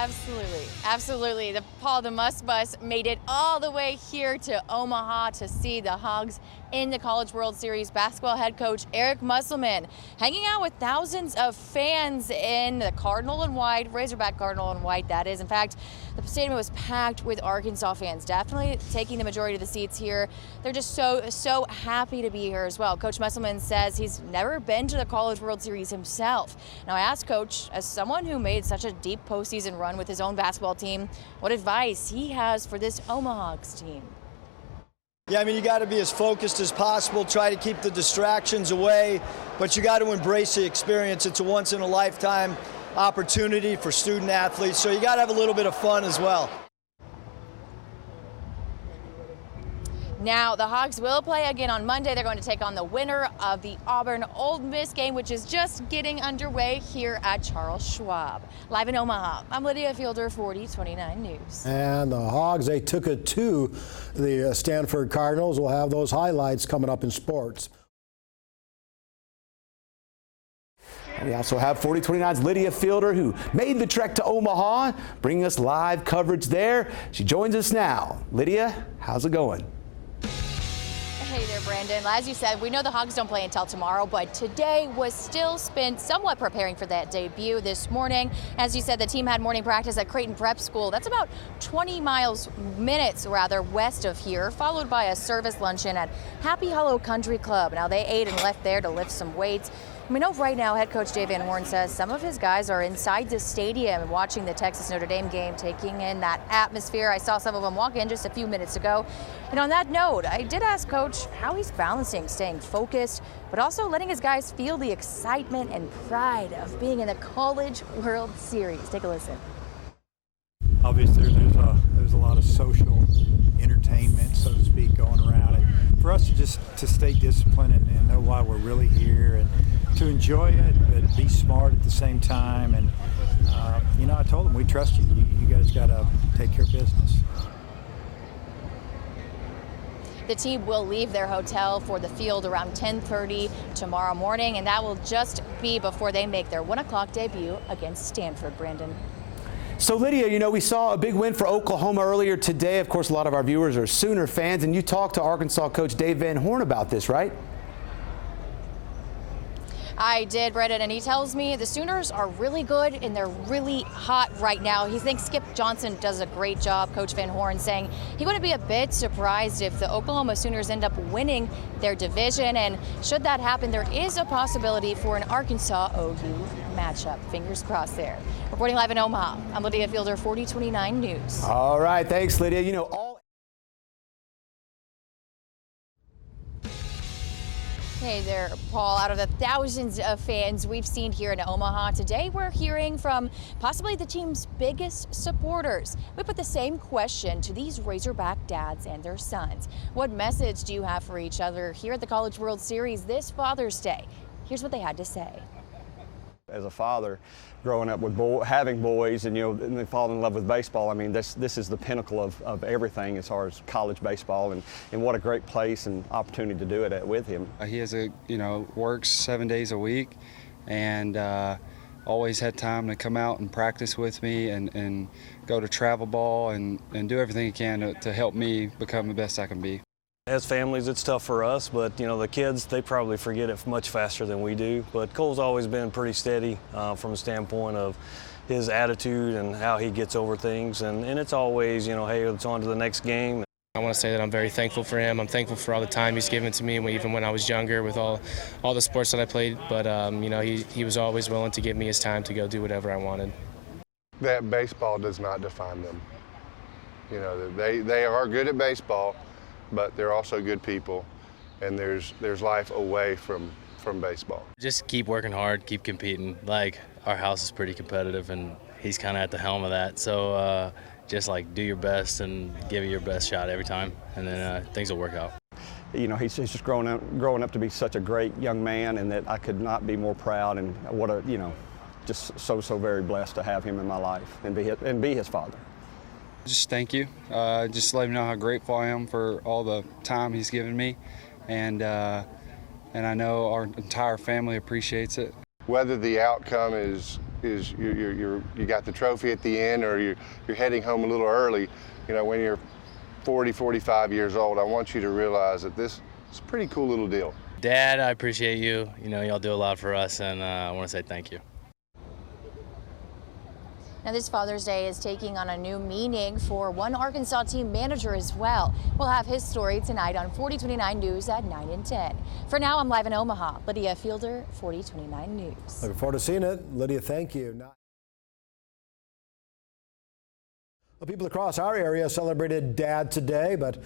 Absolutely, absolutely. The Must Bus made it all the way here to Omaha to see the Hogs in the College World Series. Basketball head coach Eric Musselman hanging out with thousands of fans in the Cardinal and White, Razorback Cardinal and White, that is. In fact, the stadium was packed with Arkansas fans, definitely taking the majority of the seats here. They're just so happy to be here as well. Coach Musselman says he's never been to the College World Series himself. Now, I asked Coach, as someone who made such a deep postseason run with his own basketball team, what advice he has for this Omaha team. Yeah, I mean, you got to be as focused as possible, try to keep the distractions away, but you got to embrace the experience. It's a once-in-a-lifetime opportunity for student athletes, so you got to have a little bit of fun as well. Now, the Hogs will play again on Monday. They're going to take on the winner of the Auburn-Ole Miss game, which is just getting underway here at Charles Schwab. Live in Omaha, I'm Lydia Fielder, 4029 News. And the Hogs, they took it to the Stanford Cardinals. We'll have those highlights coming up in sports. We also have 4029's Lydia Fielder, who made the trek to Omaha, bringing us live coverage there. She joins us now. Lydia, how's it going? Hey there, Brandon. As you said, we know the Hogs don't play until tomorrow, but today was still spent somewhat preparing for that debut this morning. As you said, the team had morning practice at Creighton Prep School. That's about 20 minutes west of here, followed by a service luncheon at Happy Hollow Country Club. Now, they ate and left there to lift some weights. We know right now head coach Dave Van Horn says some of his guys are inside the stadium watching the Texas Notre Dame game, taking in that atmosphere. I saw some of them walk in just a few minutes ago. And on that note, I did ask coach how he's balancing staying focused, but also letting his guys feel the excitement and pride of being in the College World Series. Take a listen. Obviously, there's a lot of social entertainment, so to speak, going around. And for us to just stay disciplined and know why we're really here and to enjoy it, but be smart at the same time. And, you know, I told them, we trust you. You guys got to take care of business. The team will leave their hotel for the field around 10:30 tomorrow morning, and that will just be before they make their 1 o'clock debut against Stanford. Brandon. So, Lydia, you know, we saw a big win for Oklahoma earlier today. Of course, a lot of our viewers are Sooner fans, and you talked to Arkansas coach Dave Van Horn about this, right? I did, Brandon, and he tells me the Sooners are really good and they're really hot right now. He thinks Skip Johnson does a great job, Coach Van Horn saying he wouldn't be a bit surprised if the Oklahoma Sooners end up winning their division, and should that happen, there is a possibility for an Arkansas-OU matchup. Fingers crossed there. Reporting live in Omaha, I'm Lydia Fielder, 4029 News. All right, thanks, Lydia. You know, Hey there, Paul. Out of the thousands of fans we've seen here in Omaha, today we're hearing from possibly the team's biggest supporters. We put the same question to these Razorback dads and their sons. What message do you have for each other here at the College World Series this Father's Day? Here's what they had to say. As a father, growing up with having boys, and and they fall in love with baseball. I mean, this is the pinnacle of everything as far as college baseball, and what a great place and opportunity to do it with him. He has works 7 days a week, and always had time to come out and practice with me and go to travel ball and do everything he can to help me become the best I can be. As families, it's tough for us, but the kids, they probably forget it much faster than we do. But Cole's always been pretty steady from a standpoint of his attitude and how he gets over things, and it's always, hey, it's on to the next game. I want to say that I'm very thankful for him. I'm thankful for all the time he's given to me, even when I was younger with all the sports that I played. But he was always willing to give me his time to go do whatever I wanted. That baseball does not define them. They are good at baseball, but they're also good people, and there's life away from baseball. Just keep working hard, keep competing. Like, our house is pretty competitive, and he's kind of at the helm of that. So just do your best and give it your best shot every time, and then things will work out. He's just growing up to be such a great young man, and that I could not be more proud, and what a just so very blessed to have him in my life and be his father. Just thank you. Just let him know how grateful I am for all the time he's given me, and I know our entire family appreciates it. Whether the outcome is is you got the trophy at the end, or you're heading home a little early. You know, when you're 40, 45 years old, I want you to realize that this is a pretty cool little deal. Dad, I appreciate you. You know, y'all do a lot for us, and I want to say thank you. Now, this Father's Day is taking on a new meaning for one Arkansas team manager as well. We'll have his story tonight on 4029 News at 9 and 10. For now, I'm live in Omaha. Lydia Fielder, 4029 News. Looking forward to seeing it. Lydia, thank you. Well, people across our area celebrated Dad today, but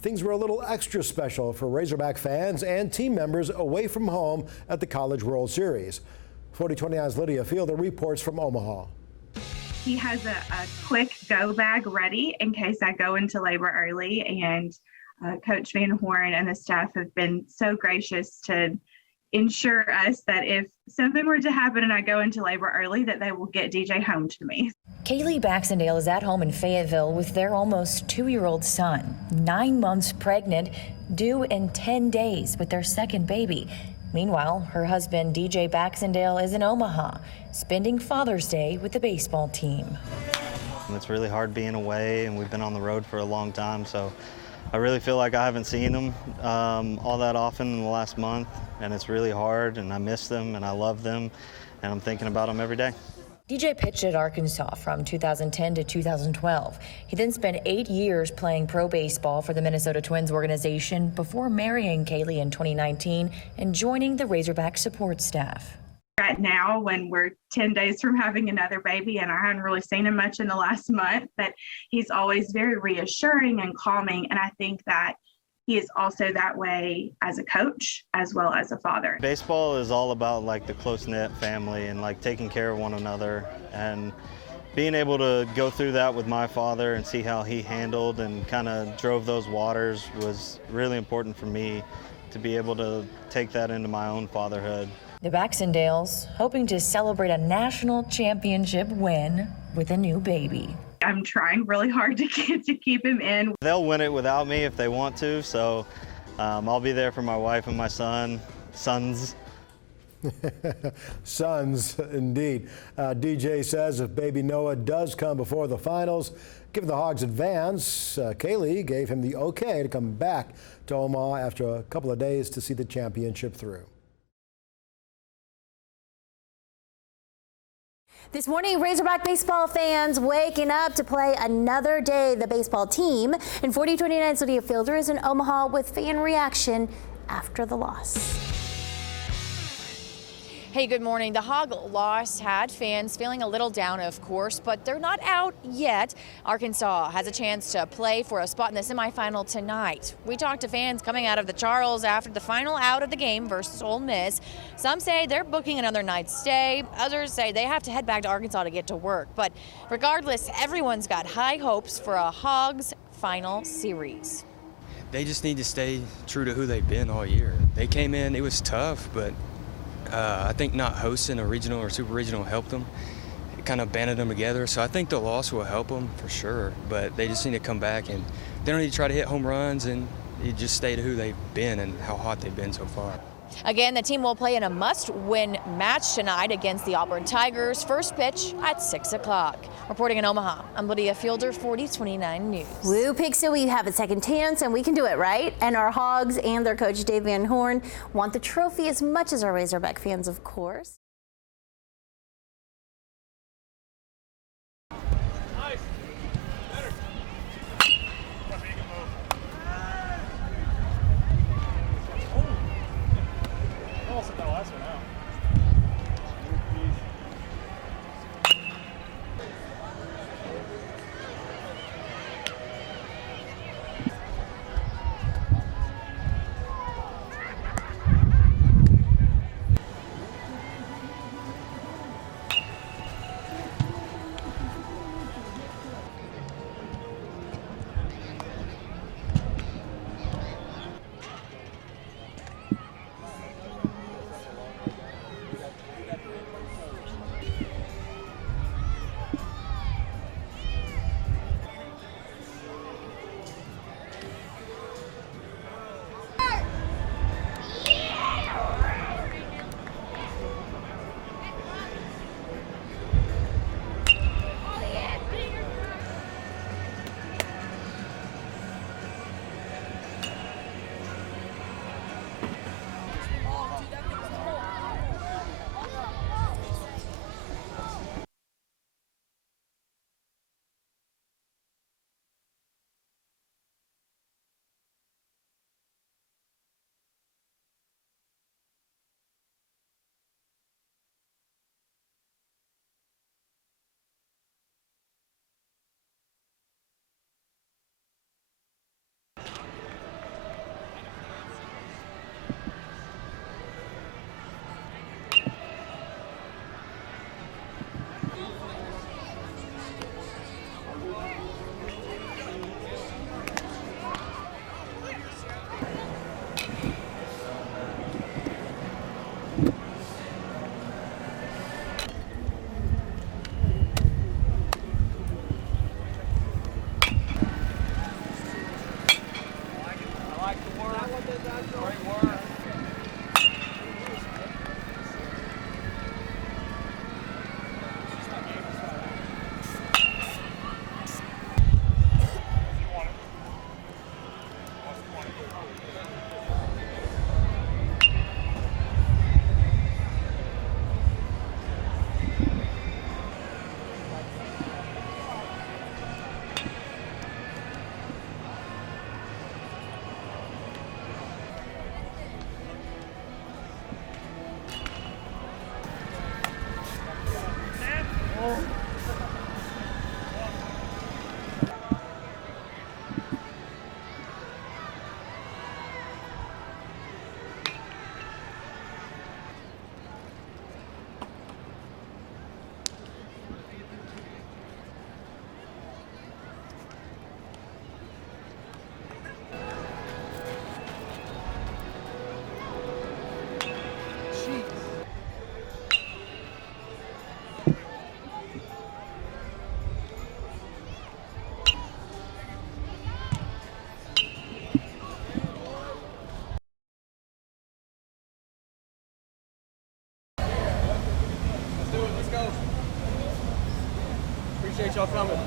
things were a little extra special for Razorback fans and team members away from home at the College World Series. 4029's Lydia Fielder reports from Omaha. He has a quick go bag ready in case I go into labor early, and Coach Van Horn and the staff have been so gracious to ensure us that if something were to happen and I go into labor early, that they will get DJ home to me. Kaylee Baxendale is at home in Fayetteville with their almost 2-year-old son, 9 months pregnant, due in 10 days with their second baby. Meanwhile, her husband, DJ Baxendale, is in Omaha, spending Father's Day with the baseball team. It's really hard being away, and we've been on the road for a long time, so I really feel like I haven't seen them all that often in the last month, and it's really hard, and I miss them, and I love them, and I'm thinking about them every day. DJ pitched at Arkansas from 2010 to 2012. He then spent 8 years playing pro baseball for the Minnesota Twins organization before marrying Kaylee in 2019 and joining the Razorback support staff. Right now, when we're 10 days from having another baby, and I haven't really seen him much in the last month, but he's always very reassuring and calming, and I think that he is also that way as a coach as well as a father. Baseball is all about like the close-knit family and like taking care of one another, and being able to go through that with my father and see how he handled and kind of drove those waters was really important for me to be able to take that into my own fatherhood. The Baxendales hoping to celebrate a national championship win with a new baby. I'm trying really hard to keep him in. They'll win it without me if they want to, so I'll be there for my wife and my sons. Sons, indeed. DJ says if baby Noah does come before the finals, given the Hogs advance, Kaylee gave him the okay to come back to Omaha after a couple of days to see the championship through. This morning, Razorback baseball fans waking up to play another day. The baseball team in 4029's Lydia Fielder is in Omaha with fan reaction after the loss. Hey, good morning. The Hog loss had fans feeling a little down, of course, but they're not out yet. Arkansas has a chance to play for a spot in the semifinal tonight. We talked to fans coming out of the Charles after the final out of the game versus Ole Miss. Some say they're booking another night's stay. Others say they have to head back to Arkansas to get to work. But regardless, everyone's got high hopes for a Hogs final series. They just need to stay true to who they've been all year. They came in, it was tough, but I think not hosting a regional or super regional helped them. It kind of banded them together. So I think the loss will help them for sure. But they just need to come back, and they don't need to try to hit home runs, and just stay to who they've been and how hot they've been so far. Again, the team will play in a must-win match tonight against the Auburn Tigers. First pitch at 6 o'clock. Reporting in Omaha, I'm Lydia Fielder, 4029 News. Woo picks so we have a second chance, and we can do it, right? And our Hogs and their coach, Dave Van Horn, want the trophy as much as our Razorback fans, of course. Let's go. Appreciate y'all coming.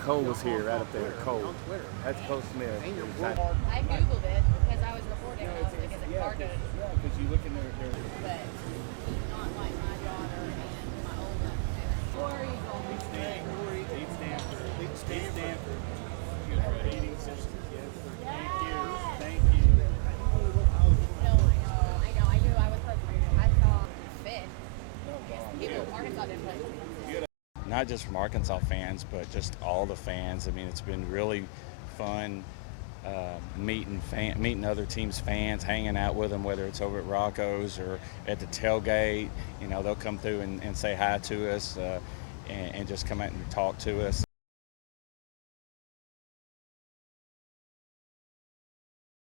Cole was here, right up there. Cole. That's Cole Smith. I Googled it because I was reporting. I was like, is it hard to? Yeah, because you look in there. But not like my daughter and my oldest. Corey going. Beat Stanford. Beat Stanford. You are beating sisters. Yes. Thank you. Thank you. No, I know. I knew I was like, I saw fit. People from Arkansas didn't play. Not just from Arkansas fans, but just all the fans. I mean, it's been really fun meeting other teams' fans, hanging out with them, whether it's over at Rocco's or at the tailgate. You know, they'll come through and say hi to us and just come out and talk to us.